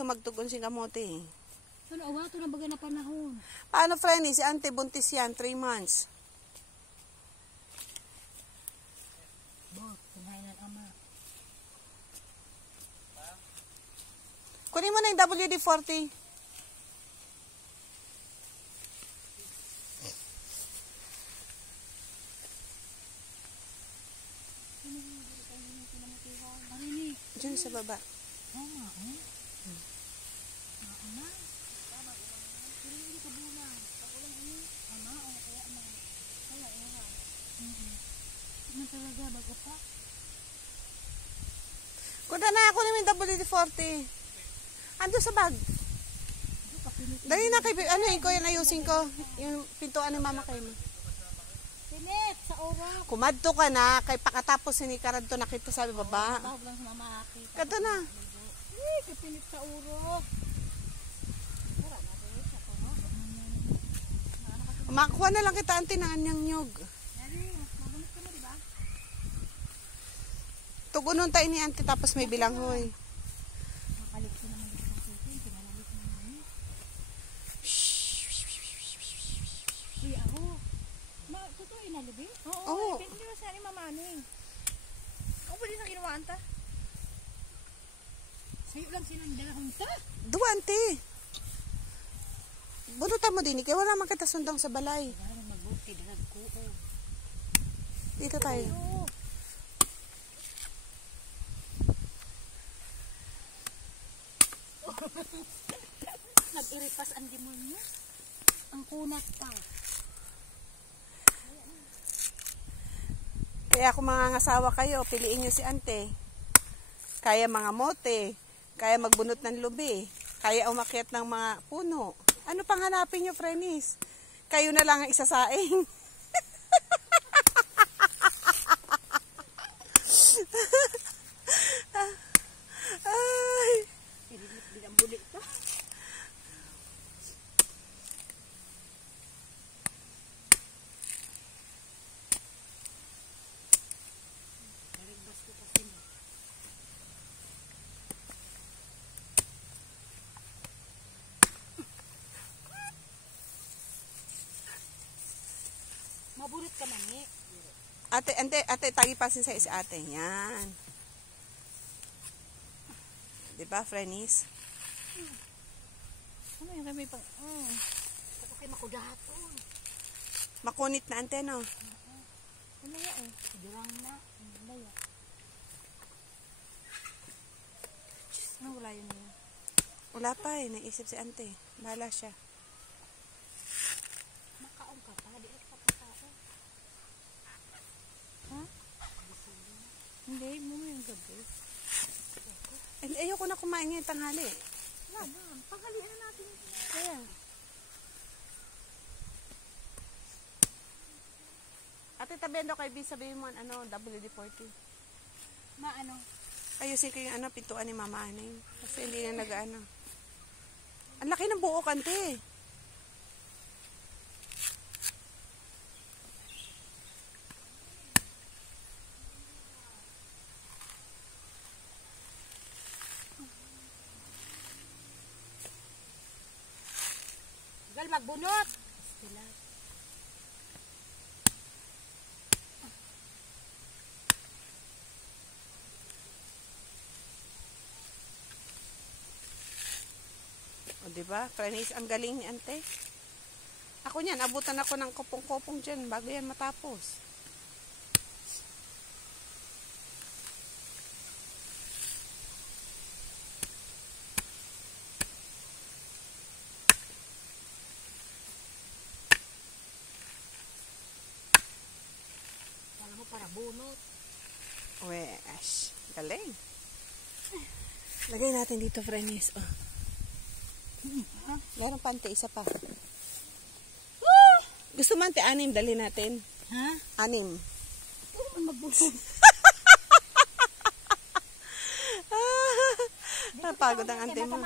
gusto magtugon si kamote. Ano, awato na baga na panahon. Paano, Frenny? Si Ante buntis yan, 3 months. Bot, kunain ng ama. Kunin mo na yung WD-40. Diyan sa baba. Ama, oh. Ama. Pero hindi ka bulang. Pakulang ini. Ama, o kaya ama. Kaya, nga. Ano talaga, bago pa? Kuda na, kunin mo yung WD-40. Ando sa bag. Dali na kay, ano yun ko, yung ayusin ko. Yung pintuan ng mama kayo mo. Pilit, sa oro. Kumadto ka na, kay pakatapos sinikarad to nakita sa baba. Bahog lang sa mama aki. Kato na. Eh, kapinit sa uro. Makakuha na lang kita, Ante, ng anyang nyog. Mabunot ka na, diba? Tugunon tayo ni Ante, tapos may bilanghoy. Makalit ko naman sa akin. Pinalalit mo naman. Uy, ako. Totoo yun, alibi? Oo. Hindi mo siya ni mamaning. Ako ba din ang ginawaan ta? Sa'yo lang sinandalahong ta. Duwa, Ante. Bunutan mo din, kaya wala man kita sundang sa balay. Parang magbuti, dalag ko. Dito tayo. Nag-iripas ang demonyo. Ang kunat pa. Kaya kung mga ngasawa kayo, piliin nyo si Ante. Kaya mga mote, kaya magbunot ng lubi, kaya umakyat ng mga puno. Ano pang hanapin nyo, Frenis? Kayo na lang ang isasaing. Ay. Binambuli ka. Narigbas ko kasi mo. Mabunot ka man eh. Ate, tagipasin sa isa ate. Yan. Diba, Frenis? Ano yung kami pang... Ako kayo makudahaton. Makunit na, Ante, no? Ano ya eh? Durang na. Ano ya? Ano wala yun yun? Wala pa eh. Naisip si Ante. Bahala siya. Makaon ka pa. Di ka pagkaon. Ha? Hindi. Mo yung gabi. Ayoko na kumain ngayon tanghali. Wala na. Panghalian na natin. Kaya. Ate, tabendo kay B, sabihin mo ano, WD-40. Maano? Ayusin ko yung ano, pintuan ni Mama Aning. Kasi hindi na nag-ano. Ang laki ng buo, Ante. Gal magbunot. Sila. O, diba? Frenis, ang galing ni Ante. Ako niyan, abutan ako ng kopong-kopong dyan bago yan matapos. Kala mo para bunot. Wesh, galing. Lagay natin dito, Frenis. Oh. Meron pa, Ante, isa pa. Gusto mo, Ante, 6 dali natin. Ha? 6. Magbunot. Napagod ang Ante mo.